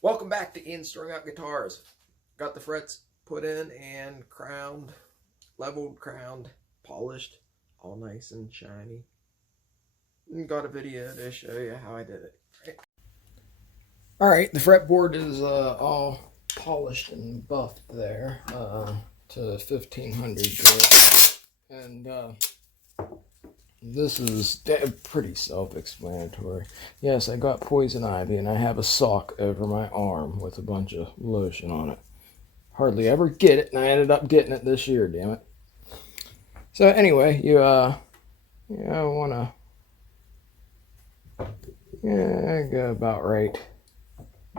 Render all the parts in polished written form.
Welcome back to Ian String Out Guitars. Got the frets put in and crowned, leveled, crowned, polished, all nice and shiny. And got a video to show you how I did it. Alright, the fretboard is all polished and buffed there to 1500 grit. And this is pretty self-explanatory. Yes, I got poison ivy and I have a sock over my arm with a bunch of lotion on it. Hardly ever get it, and I ended up getting it this year, damn it. So anyway, you wanna go about right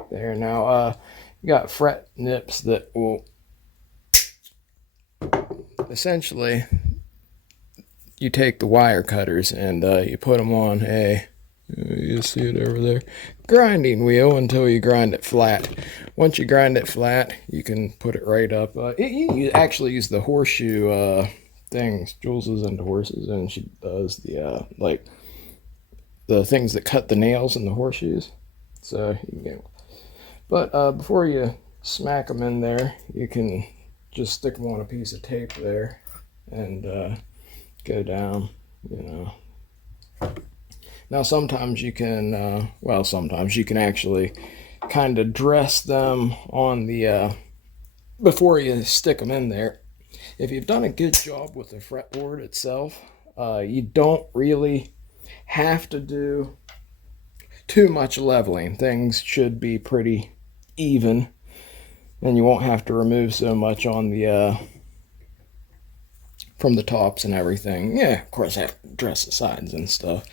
there. Now you got fret nips that will essentially, you take the wire cutters and you put them on a, you see it over there, grinding wheel until you grind it flat. Once you grind it flat, you can put it right up. You actually use the horseshoe things. Jules is into horses, and she does the like the things that cut the nails in the horseshoes. So you can get, but before you smack them in there, you can just stick them on a piece of tape there and go down, Now sometimes you can, sometimes you can actually kind of dress them on the, before you stick them in there. If you've done a good job with the fretboard itself, you don't really have to do too much leveling. Things should be pretty even, and you won't have to remove so much on the, from the tops and everything. Yeah, of course I have to dress the sides and stuff.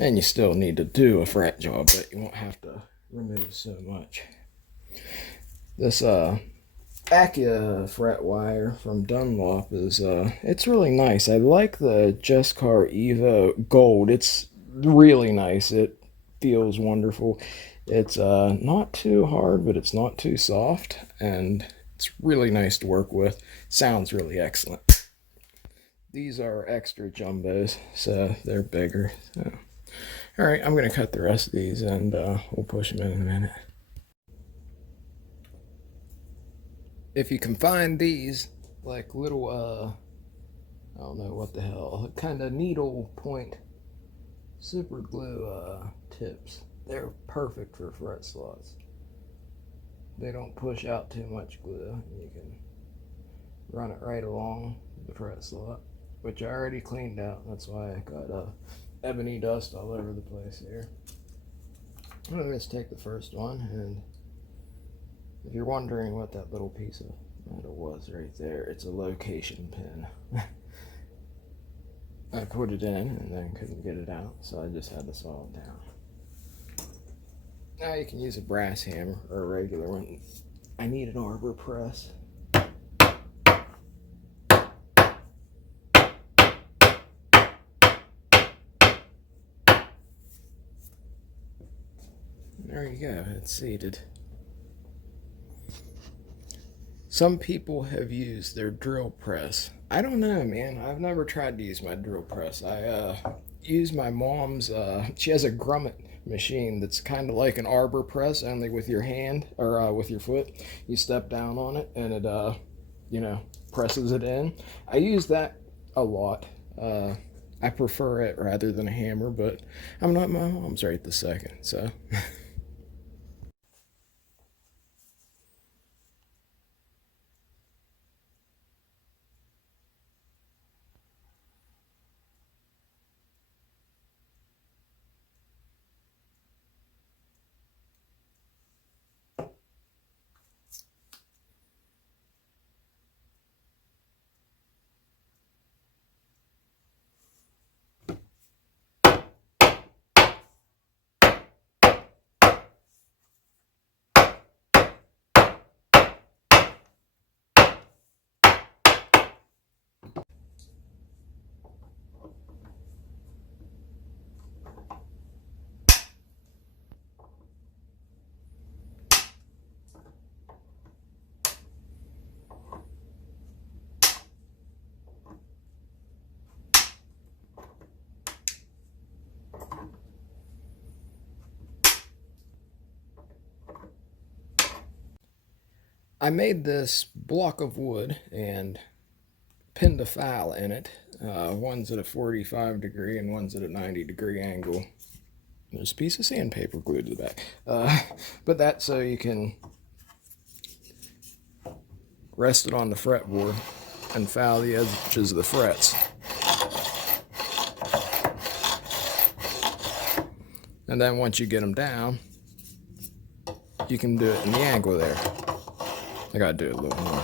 And you still need to do a fret job, but you won't have to remove so much. This Acura fret wire from Dunlop is, it's really nice. I like the Jescar Evo Gold. It's really nice. It feels wonderful. It's not too hard, but it's not too soft. And it's really nice to work with. Sounds really excellent. These are extra jumbos, so they're bigger. So. All right, I'm going to cut the rest of these, and we'll push them in a minute. If you can find these, like little, I don't know what the hell, kind of needle point super glue tips, they're perfect for fret slots. They don't push out too much glue. You can run it right along the fret slot, which I already cleaned out. That's why I got ebony dust all over the place here. I'm going to just take the first one, and if you're wondering what that little piece of metal was right there, it's a location pin. I put it in and then couldn't get it out, so I just had to saw it down. Now you can use a brass hammer or a regular one. I need an arbor press. There you go, it's seated. Some people have used their drill press. I don't know, man. I've never tried to use my drill press. I use my mom's, she has a grommet machine that's kind of like an arbor press, only with your hand, or with your foot. You step down on it and it, presses it in. I use that a lot. I prefer it rather than a hammer, but I'm not my mom's right this second, so... I made this block of wood and pinned a file in it. One's at a 45-degree and one's at a 90-degree angle. There's a piece of sandpaper glued to the back. But that's so you can rest it on the fretboard and file the edges of the frets. And then once you get them down, you can do it in the angle there. I gotta do it a little more.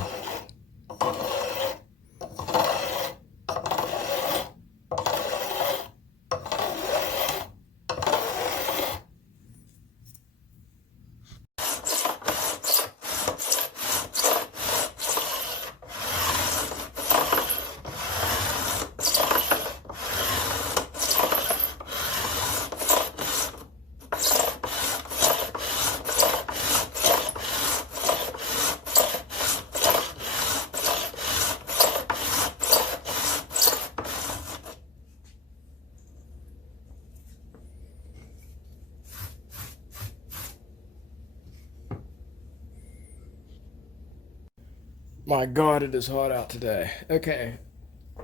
My God, it is hot out today. Okay,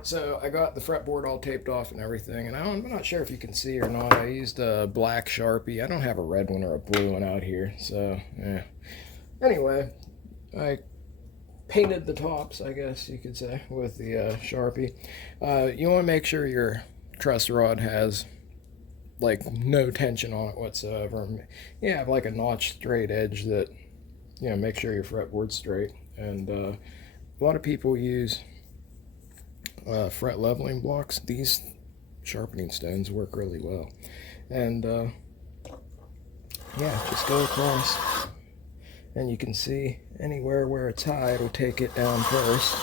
so I got the fretboard all taped off and everything, and I'm not sure if you can see or not. I used a black Sharpie. I don't have a red one or a blue one out here, so yeah. Anyway, I painted the tops, I guess you could say, with the Sharpie. You want to make sure your truss rod has like no tension on it whatsoever. You have like a notched straight edge that, you know, make sure your fretboard's straight. And a lot of people use fret leveling blocks. These sharpening stones work really well. And yeah, just go across, and you can see anywhere where it's high, it'll take it down first.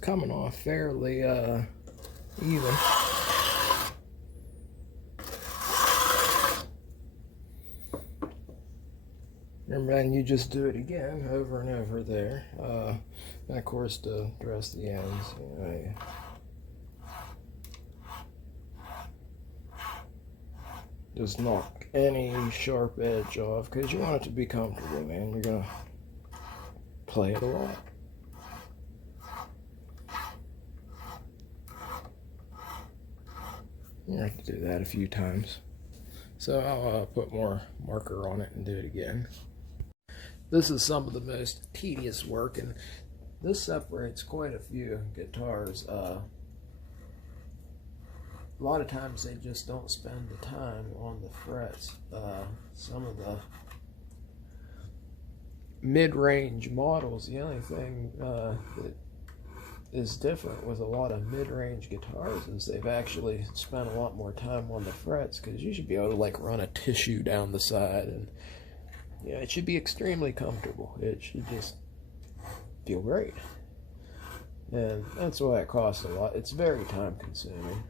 Coming off fairly even. And then you just do it again over and over there. And of course, to dress the ends, you know, just knock any sharp edge off, because you want it to be comfortable, man. You're gonna play it a lot. You have to do that a few times. So I'll put more marker on it and do it again. This is some of the most tedious work, and this separates quite a few guitars. A lot of times they just don't spend the time on the frets. Some of the mid-range models, the only thing that is different with a lot of mid-range guitars is they've actually spent a lot more time on the frets, because you should be able to like run a tissue down the side, and yeah, it should be extremely comfortable. It should just feel great, and that's why it costs a lot. It's very time consuming,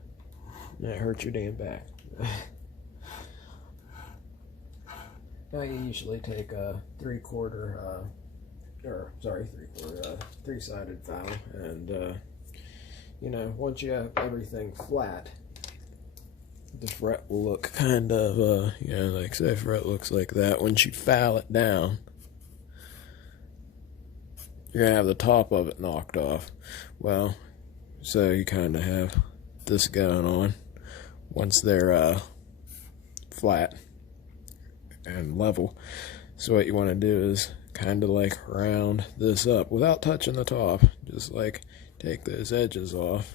and it hurts your damn back. Now you usually take a three-sided file, and you know, once you have everything flat, the fret will look kind of you know, like say fret looks like that. Once you file it down, you're gonna have the top of it knocked off. Well, so you kind of have this going on. Once they're flat and level, so what you want to do is kind of like round this up without touching the top. Just like take those edges off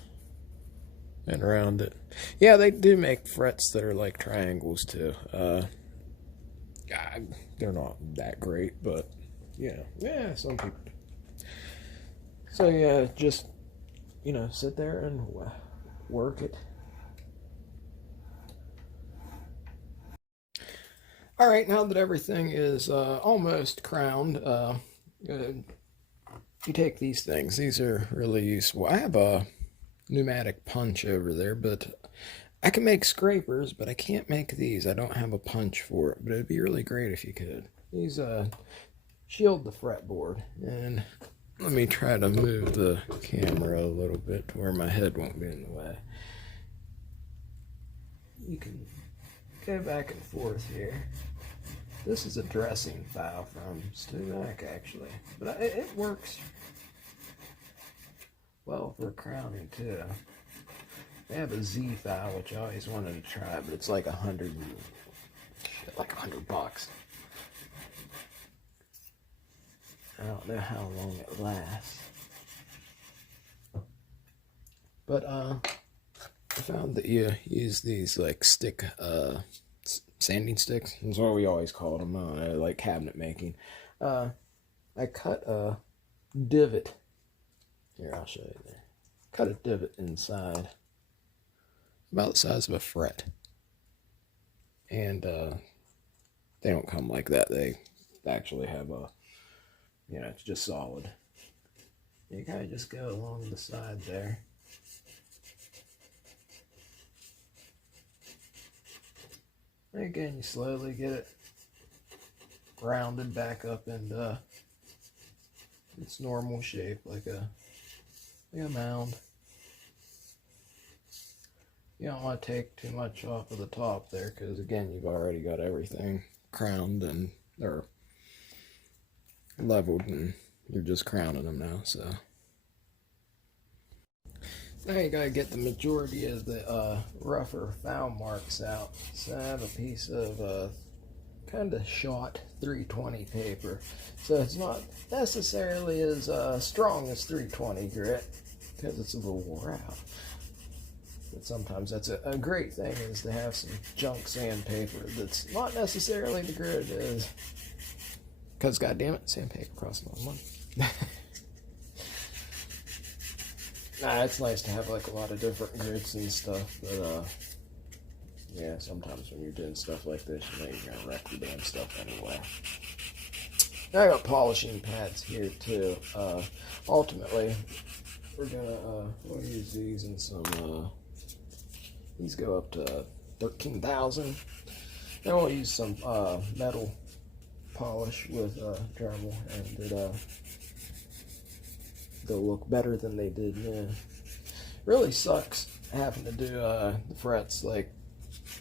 and round it. Yeah, they do make frets that are like triangles too. They're not that great, but yeah, some people do. So yeah, just, you know, sit there and work it. All right, now that everything is almost crowned, you take these things. These are really useful. I have a pneumatic punch over there, but I can make scrapers, but I can't make these. I don't have a punch for it, but it'd be really great if you could. These shield the fretboard, and Let me try to move the camera a little bit to where my head won't be in the way. You can go back and forth here. This is a dressing file from Stumac, actually, but it works well for crowning too. They have a Z file, which I always wanted to try, but it's like $100 bucks. I don't know how long it lasts, but I found that you use these like stick sanding sticks. That's what we always called them. I don't know, like cabinet making. I cut a divot. Here, I'll show you there. Cut a divot inside, about the size of a fret. And they don't come like that. They actually have a, it's just solid. You kind of just go along the side there. And again, you slowly get it rounded back up into its normal shape, like a mound. You don't want to take too much off of the top there, because again, you've already got everything crowned or leveled, and you're just crowning them now. So now you gotta get the majority of the rougher foul marks out. So I have a piece of kind of shot 320 paper, so it's not necessarily as strong as 320 grit, because it's a little wore out. But sometimes that's a great thing, is to have some junk sandpaper that's not necessarily the grit it is. Because goddammit, sandpaper costs a lot of money. Nah, it's nice to have like a lot of different grits and stuff, but yeah, sometimes when you're doing stuff like this, you're gonna wreck the damn stuff anyway. Now I got polishing pads here too. Ultimately, we're gonna we'll use these in some. These go up to 13,000. Then we'll use some metal polish with Dremel, and they'll look better than they did then. Really sucks having to do the frets like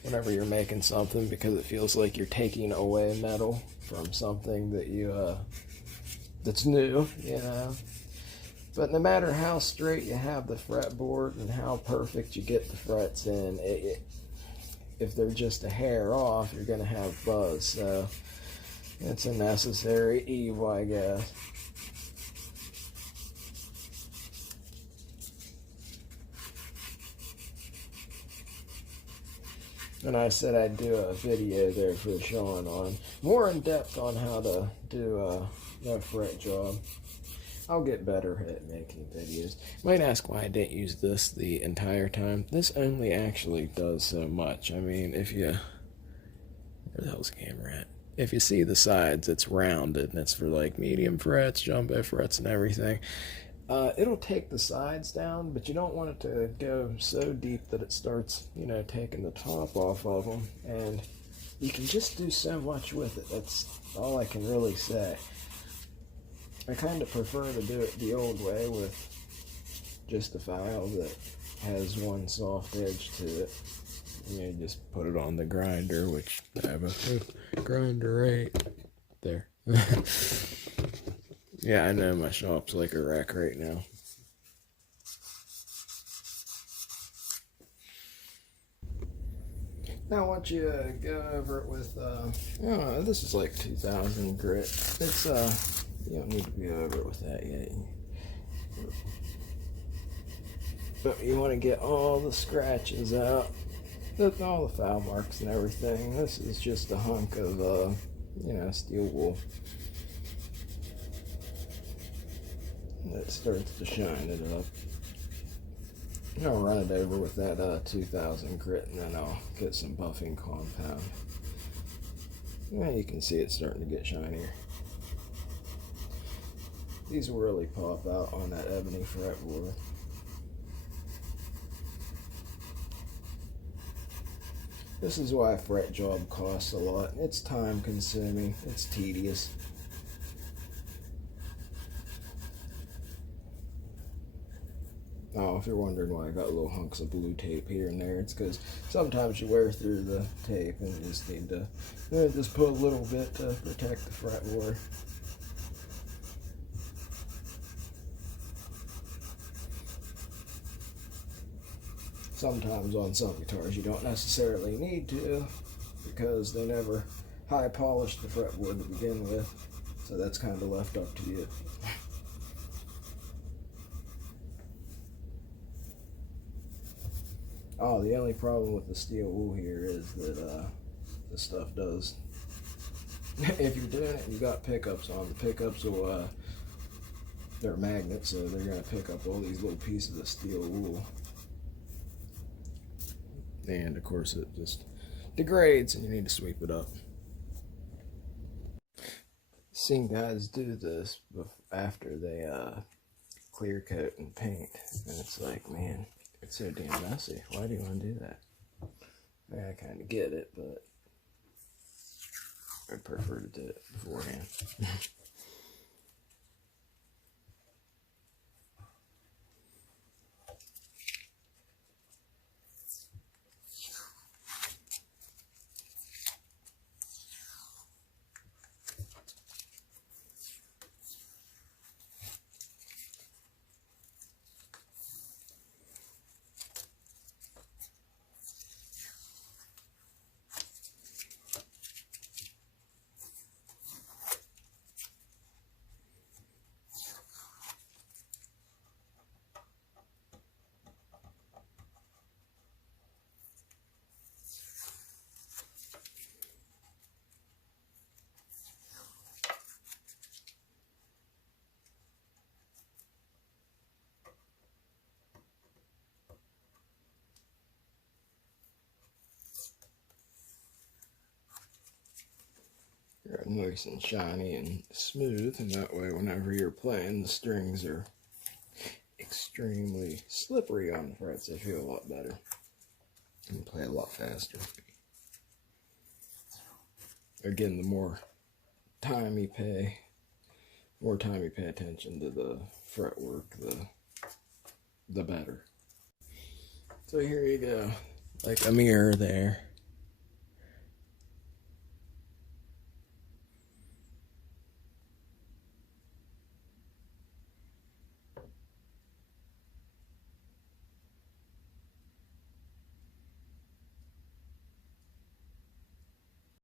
whenever you're making something, because it feels like you're taking away metal from something that that's new, But no matter how straight you have the fretboard and how perfect you get the frets in, if they're just a hair off, you're going to have buzz. So it's a necessary evil, I guess. And I said I'd do a video there for Sean on more in depth on how to do a fret job. I'll get better at making videos. You might ask why I didn't use this the entire time. This only actually does so much. I mean, where the hell's the camera at? If you see the sides, it's rounded, and it's for like medium frets, jumbo frets, and everything. It'll take the sides down, but you don't want it to go so deep that it starts, taking the top off of them. And you can just do so much with it. That's all I can really say. I kind of prefer to do it the old way, with just a file that has one soft edge to it. You just put it on the grinder, which I have a grinder right there. Yeah, I know my shop's like a wreck right now. Now, once you go over it with, this is like 2000 grit. It's, you don't need to be over it with that yet. But you want to get all the scratches out, all the foul marks and everything. This is just a hunk of, steel wool that starts to shine it up. I'll run it over with that 2000 grit, and then I'll get some buffing compound. Yeah, you can see it starting to get shinier. These will really pop out on that ebony fretboard. This is why a fret job costs a lot. It's time consuming, it's tedious. Oh, if you're wondering why I got little hunks of blue tape here and there, it's because sometimes you wear through the tape and you just need to just put a little bit to protect the fretboard. Sometimes on some guitars you don't necessarily need to because they never high polished the fretboard to begin with, so that's kind of left up to you. Oh, the only problem with the steel wool here is that this stuff does. If you're doing it and you got pickups on, the pickups will, they're magnets, so they're going to pick up all these little pieces of steel wool. And of course it just degrades and you need to sweep it up. Seen guys do this after they clear coat and paint, and it's like, man, it's so damn messy. Why do you want to do that? I kind of get it, but I prefer to do it beforehand. Nice and shiny and smooth, and that way whenever you're playing, the strings are extremely slippery on the frets. They feel a lot better and play a lot faster. Again, the more time you pay attention to the fretwork, the better. So here you go, like a mirror there.